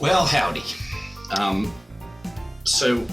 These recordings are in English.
Well, howdy. Um, so,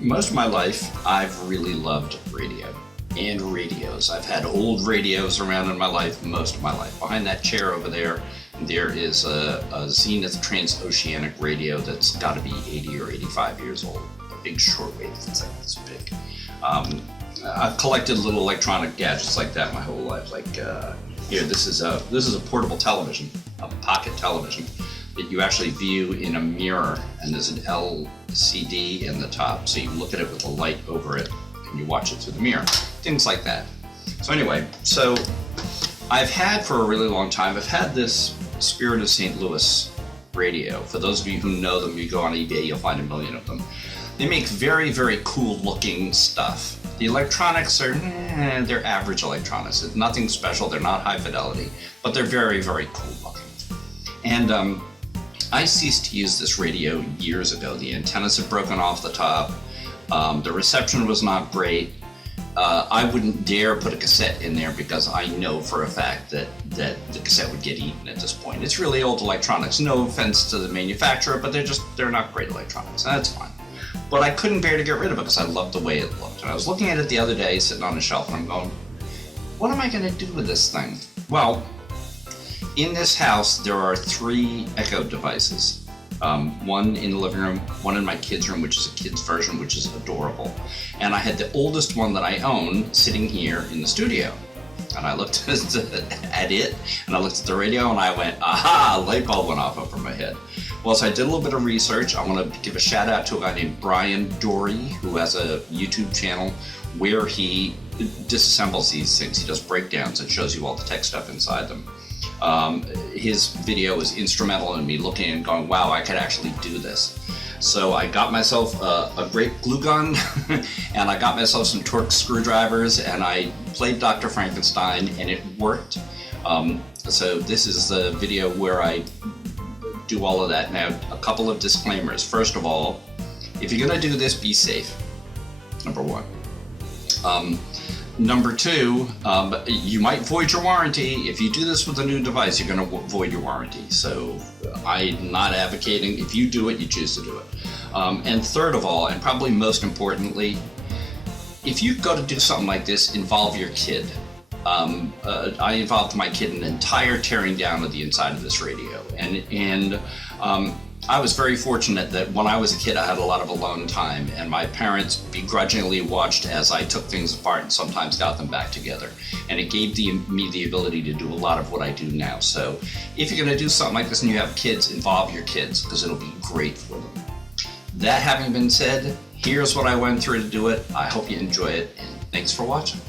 most of my life, I've really loved radio and radios. I've had old radios around in my life, most of my life. Behind that chair over there, there is a Zenith transoceanic radio that's got to be 80 or 85 years old. A big shortwave that's like this big. I've collected little electronic gadgets like that my whole life. Like here, this is a portable television, a pocket television that you actually view in a mirror, and there's an LCD in the top, so you look at it with a light over it and you watch it through the mirror. Things like that. So anyway, so I've had for a really long time, I've had this Spirit of St. Louis radio. For those of you who know them, you go on eBay, you'll find a million of them. They make very, very cool looking stuff. The electronics are, they're average electronics. It's nothing special, they're not high fidelity, but they're very, very cool looking. And I ceased to use this radio years ago. The antennas had broken off the top. The reception was not great. I wouldn't dare put a cassette in there because I know for a fact that the cassette would get eaten at this point. It's really old electronics. No offense to the manufacturer, but they're not great electronics. And that's fine. But I couldn't bear to get rid of it because I loved the way it looked. And I was looking at it the other day, sitting on a shelf, and I'm going, what am I going to do with this thing? Well, in this house, there are 3 Echo devices. One in the living room, one in my kids' room, which is a kid's version, which is adorable. And I had the oldest one that I own sitting here in the studio. And I looked at it, and I looked at the radio, and I went, aha, light bulb went off over my head. Well, so I did a little bit of research. I want to give a shout out to a guy named Brian Dory, who has a YouTube channel where he disassembles these things. He does breakdowns and shows you all the tech stuff inside them. His video was instrumental in me looking and going, wow, I could actually do this. So I got myself a great glue gun and I got myself some Torx screwdrivers and I played Dr. Frankenstein and it worked. So this is the video where I do all of that. Now, a couple of disclaimers. First of all, if you're going to do this, be safe. Number one. Number two, you might void your warranty. If you do this with a new device, you're going to void your warranty. So I'm not advocating. If you do it, you choose to do it. And third of all, and probably most importantly, if you go to do something like this, involve your kid. I involved my kid in an entire tearing down of the inside of this radio. And I was very fortunate that when I was a kid, I had a lot of alone time, and my parents begrudgingly watched as I took things apart and sometimes got them back together. And it gave me the ability to do a lot of what I do now. So if you're going to do something like this and you have kids, involve your kids because it'll be great for them. That having been said, here's what I went through to do it. I hope you enjoy it, and thanks for watching.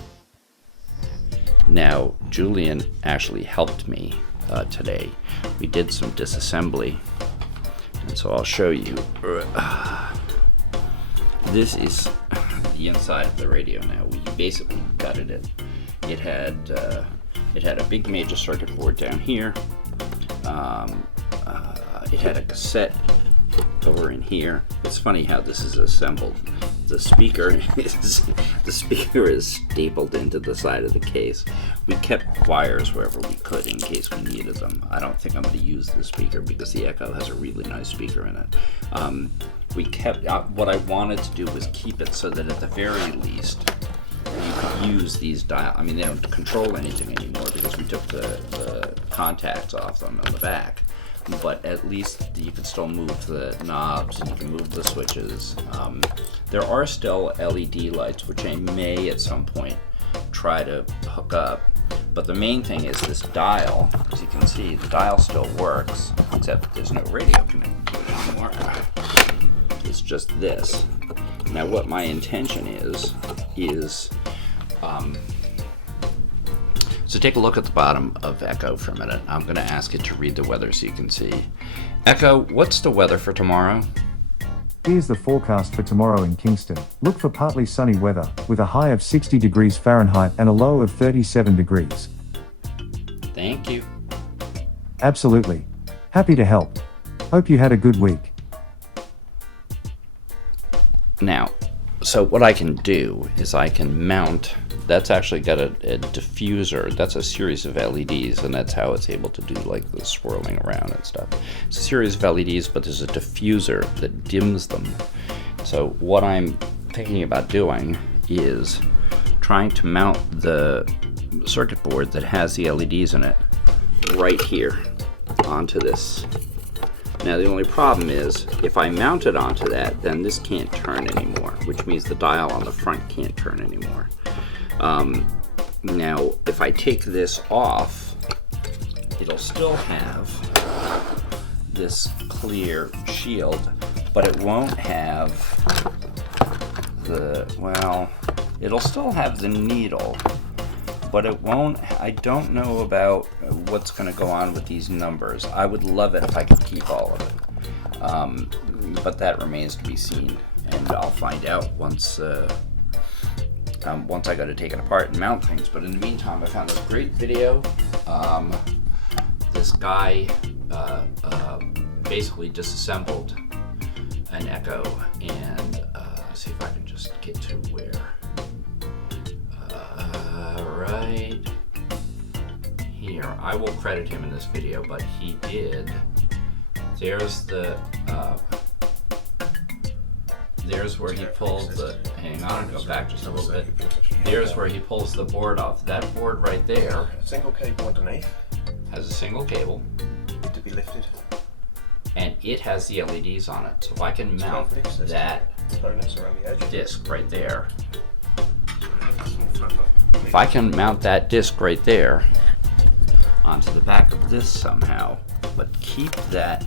Now, Julian actually helped me today. We did some disassembly. And so I'll show you. This is the inside of the radio now. We basically gutted it. It had a big major circuit board down here. It had a cassette over in here. It's funny how this is assembled. The speaker is stapled into the side of the case. We kept wires wherever we could in case we needed them. I don't think I'm going to use this speaker because the Echo has a really nice speaker in it. We kept what I wanted to do was keep it so that at the very least you could use these dials. I mean, they don't control anything anymore because we took the contacts off them on the back. But at least you can still move the knobs and you can move the switches. There are still LED lights, which I may at some point try to hook up. But the main thing is this dial. As you can see, the dial still works, except there's no radio connected to it anymore. It's just this. Now what my intention is so take a look at the bottom of Echo for a minute. I'm going to ask it to read the weather so you can see. Echo, what's the weather for tomorrow? Here's the forecast for tomorrow in Kingston. Look for partly sunny weather, with a high of 60 degrees Fahrenheit and a low of 37 degrees. Thank you. Absolutely. Happy to help. Hope you had a good week. Now, so what I can do is I can mount that's actually got a diffuser. That's a series of LEDs, and that's how it's able to do like the swirling around and stuff. It's a series of LEDs, but there's a diffuser that dims them. So what I'm thinking about doing is trying to mount the circuit board that has the LEDs in it right here onto this. Now the only problem is if I mount it onto that, then this can't turn anymore, which means the dial on the front can't turn anymore. Now if I take this off, it'll still have this clear shield, but it won't have it'll still have the needle, but it won't. I don't know about what's going to go on with these numbers. I would love it if I could keep all of it, but that remains to be seen, and I'll find out once I go to take it apart and mount things. But in the meantime, I found this great video. This guy basically disassembled an Echo, and see if I can just get to where. Right here. I will credit him in this video, but he did. There's the. There's where he pulls the. Hang on, go back just a little bit. There's where he pulls the board off. That board right there. Single cable underneath. Has a single cable. To be lifted. And it has the LEDs on it. So if I can mount that disc right there. If I can mount that disc right there onto the back of this somehow, but keep the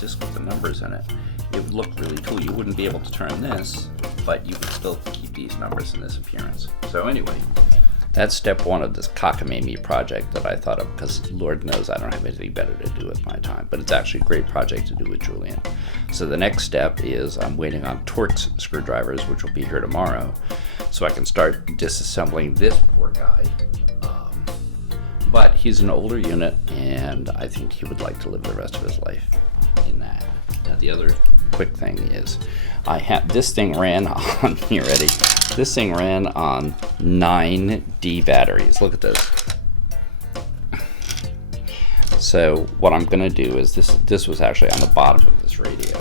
disc with the numbers in it, it would look really cool. You wouldn't be able to turn this, but you could still keep these numbers in this appearance. So anyway, that's step one of this cockamamie project that I thought of, because Lord knows I don't have anything better to do with my time, but it's actually a great project to do with Julian. So the next step is I'm waiting on Torx screwdrivers, which will be here tomorrow, so I can start disassembling this poor guy. But he's an older unit, and I think he would like to live the rest of his life in that. Now the other quick thing is, this thing ran on, you ready? This thing ran on 9D batteries. Look at this. So what I'm gonna do is, this was actually on the bottom of this radio.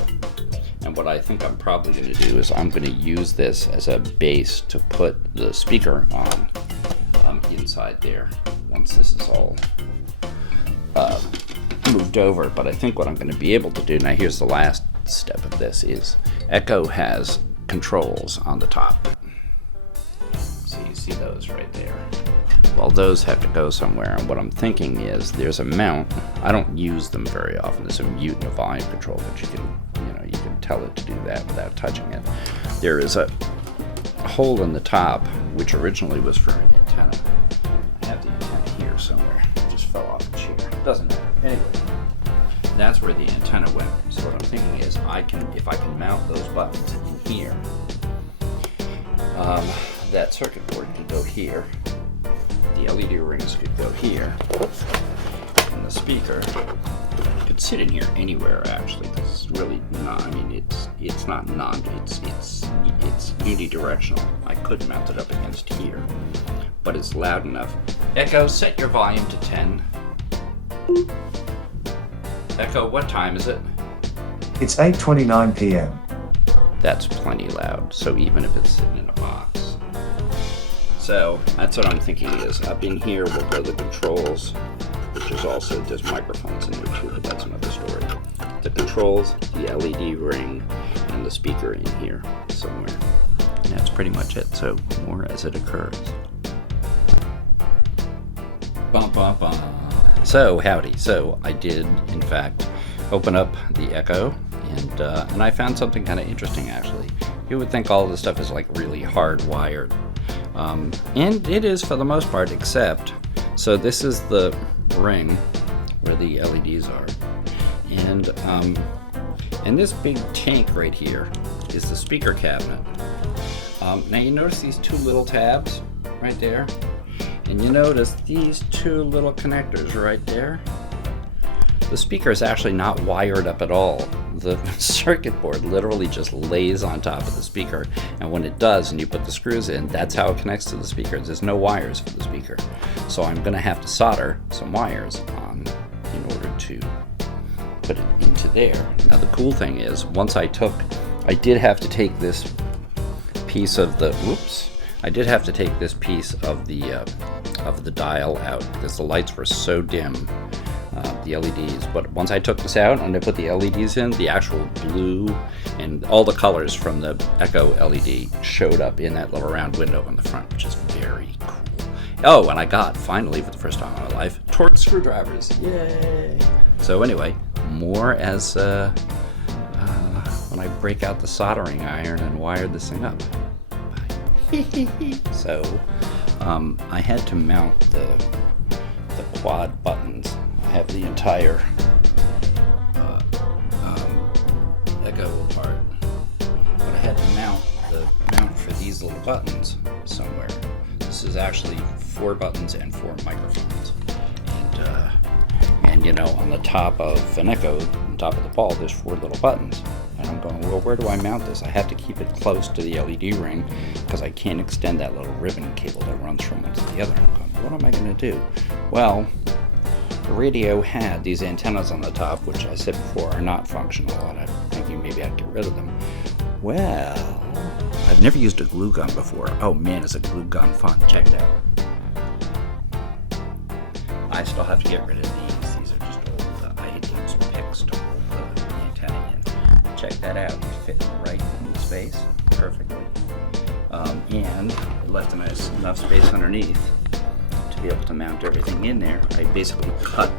And what I think I'm probably gonna do is I'm gonna use this as a base to put the speaker on inside there once this is all moved over. But I think what I'm gonna be able to do, now here's the last step of this, is Echo has controls on the top. So you see those right there. Well, those have to go somewhere, and what I'm thinking is there's a mount. I don't use them very often. There's a mute and a volume control, but you can tell it to do that without touching it. There is a hole in the top, which originally was for an antenna. I have the antenna here somewhere. It just fell off the chair. Doesn't matter. Anyway, that's where the antenna went. So what I'm thinking is, if I can mount those buttons in here, that circuit board could go here, the LED rings could go here, and the speaker could sit in here anywhere actually. This is really not, I mean, it's not it's unidirectional. I could mount it up against here, but it's loud enough. Echo, set your volume to 10. Echo, what time is it? It's 8:29 p.m. That's plenty loud, so even if it's sitting in a box. So that's what I'm thinking is, up in here will go the controls, which is also, there's microphones in there too, but that's another story. The controls, the LED ring, and the speaker in here somewhere. And that's pretty much it, so more as it occurs. Bum, bum, bum. So howdy, so I did in fact open up the Echo, and I found something kind of interesting actually. You would think all of this stuff is like really hardwired, and it is for the most part, except, so this is the ring where the LEDs are, and this big tank right here is the speaker cabinet. Now you notice these two little tabs right there, and you notice these two little connectors right there. The speaker is actually not wired up at all. The circuit board literally just lays on top of the speaker, and when it does and you put the screws in, that's how it connects to the speaker. There's no wires for the speaker. So I'm going to have to solder some wires on in order to put it into there. Now the cool thing is, I did have to take this piece of the, I did have to take this piece of the dial out because the lights were so dim, the LEDs. But once I took this out and I put the LEDs in, the actual blue and all the colors from the Echo LED showed up in that little round window in the front, which is very cool. Oh, and I got, finally, for the first time in my life, Torx screwdrivers. Yay! So anyway, more as when I break out the soldering iron and wire this thing up. So I had to mount the quad buttons. I have the entire Echo part, but I had to mount the mount for these little buttons somewhere. This is actually 4 buttons and 4 microphones, and you know, on the top of an Echo, on top of the ball, there's 4 little buttons. And I'm going, well, where do I mount this? I have to keep it close to the LED ring because I can't extend that little ribbon cable that runs from one to the other. I'm going, what am I going to do? Well, the radio had these antennas on the top, which I said before are not functional, and I'm thinking maybe I'd get rid of them. Well, I've never used a glue gun before. Oh man, is a glue gun fun. Check it out. I still have to get rid of these. These are just old. I had to use picks to hold the antenna in. Check that out. It fit right in the space perfectly. And it left enough space underneath to be able to mount everything in there. I basically cut,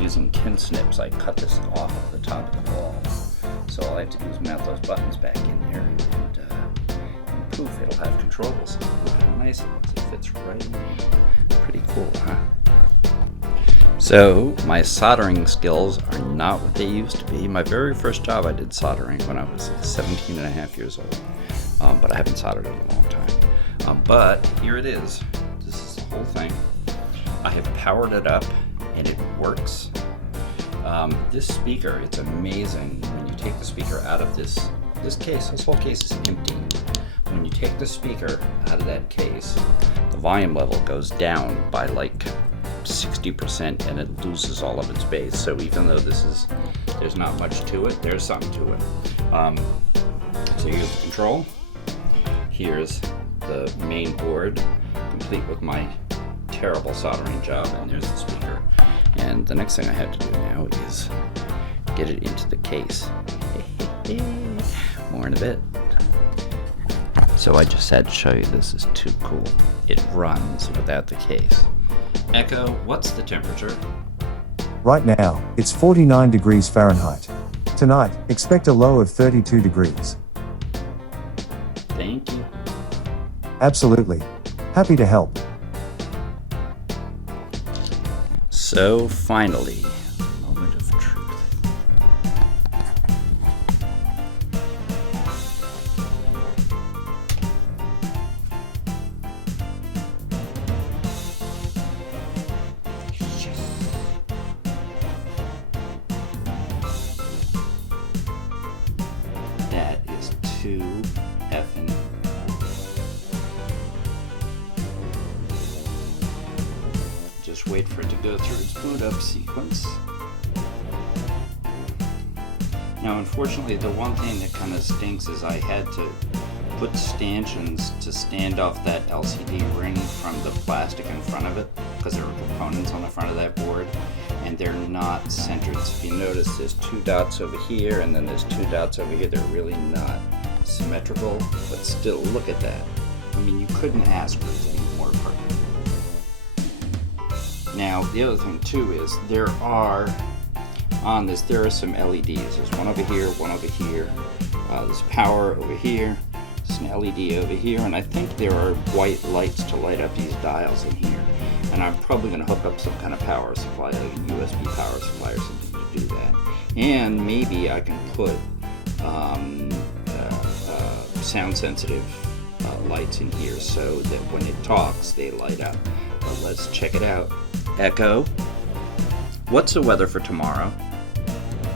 using tin snips, I cut this off of the top of the ball. So all I have to do is mount those buttons back in there, and poof, it'll have controls. Look how nice it looks. It fits right in there. Pretty cool, huh? So my soldering skills are not what they used to be. My very first job I did soldering when I was 17 and a half years old, but I haven't soldered in a long time. But here it is. This is the whole thing. I have powered it up and it works. This speaker, it's amazing when you take the speaker out of this case. This whole case is empty. When you take the speaker out of that case, the volume level goes down by like 60% and it loses all of its bass. So even though there's not much to it, there's something to it. So here's the control. Here's the main board, complete with my terrible soldering job, and there's the speaker. And the next thing I have to do now is get it into the case. More in a bit. So I just had to show you, this is too cool. It runs without the case. Echo, what's the temperature? Right now, it's 49 degrees Fahrenheit. Tonight, expect a low of 32 degrees. Thank you. Absolutely. Happy to help. So finally, moment of truth. That is too effing. Just wait for it to go through its boot up sequence. Now, unfortunately, the one thing that kind of stinks is I had to put stanchions to stand off that LCD ring from the plastic in front of it, because there were components on the front of that board, and they're not centered. So if you notice, there's 2 dots over here, and then there's 2 dots over here. They're really not symmetrical, but still, look at that. I mean, you couldn't ask for anything more perfect. Now, the other thing too is there are some LEDs. There's one over here, one over here. There's power over here. There's an LED over here, and I think there are white lights to light up these dials in here. And I'm probably going to hook up some kind of power supply, like a USB power supply or something to do that. And maybe I can put sound-sensitive lights in here so that when it talks, they light up. But let's check it out. Echo, What's the weather for tomorrow?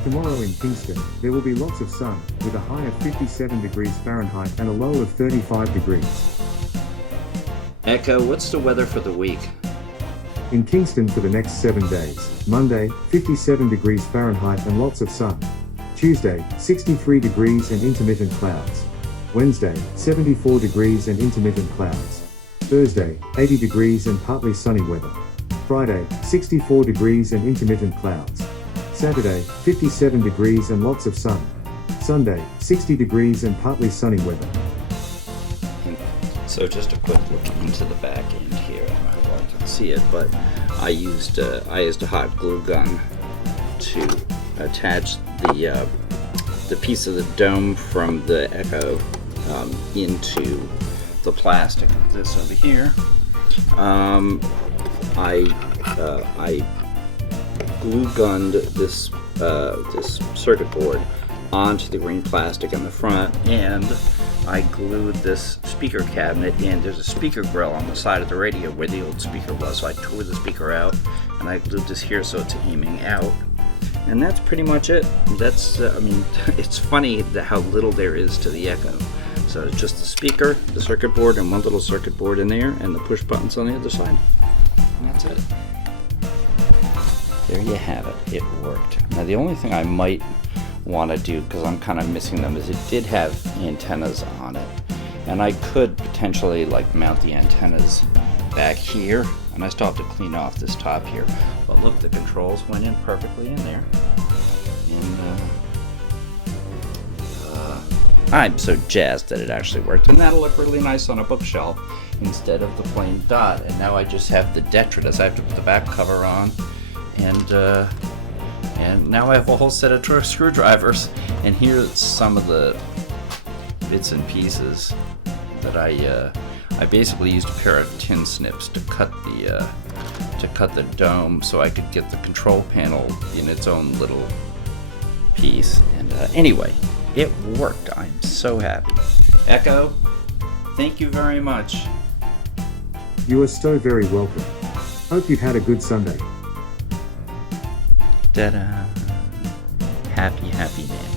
Tomorrow in Kingston, there will be lots of sun, with a high of 57 degrees Fahrenheit and a low of 35 degrees. Echo, what's the weather for the week? In Kingston for the next 7 days, Monday, 57 degrees Fahrenheit and lots of sun. Tuesday, 63 degrees and intermittent clouds. Wednesday, 74 degrees and intermittent clouds. Thursday, 80 degrees and partly sunny weather. Friday, 64 degrees and intermittent clouds. Saturday, 57 degrees and lots of sun. Sunday, 60 degrees and partly sunny weather. So just a quick look into the back end here. I don't know if I can see it, but I used a hot glue gun to attach the piece of the dome from the Echo into the plastic of this over here. I glue gunned this circuit board onto the green plastic in the front, and I glued this speaker cabinet in. There's a speaker grill on the side of the radio where the old speaker was, so I tore the speaker out and I glued this here so it's aiming out. And that's pretty much it. That's, I mean, it's funny how little there is to the Echo. So it's just the speaker, the circuit board, and one little circuit board in there, and the push buttons on the other side. And that's it. There you have it. It worked. Now the only thing I might want to do, because I'm kind of missing them, is it did have antennas on it. And I could potentially like mount the antennas back here, and I still have to clean off this top here. But look, the controls went in perfectly in there. And I'm so jazzed that it actually worked. And that'll look really nice on a bookshelf instead of the plain dot. And now I just have the detritus. I have to put the back cover on. And now I have a whole set of screwdrivers. And here's some of the bits and pieces that I basically used a pair of tin snips to cut the dome so I could get the control panel in its own little piece. And anyway, it worked. I'm so happy. Echo, thank you very much. You are so very welcome. Hope you've had a good Sunday. Ta-da! Happy, happy man.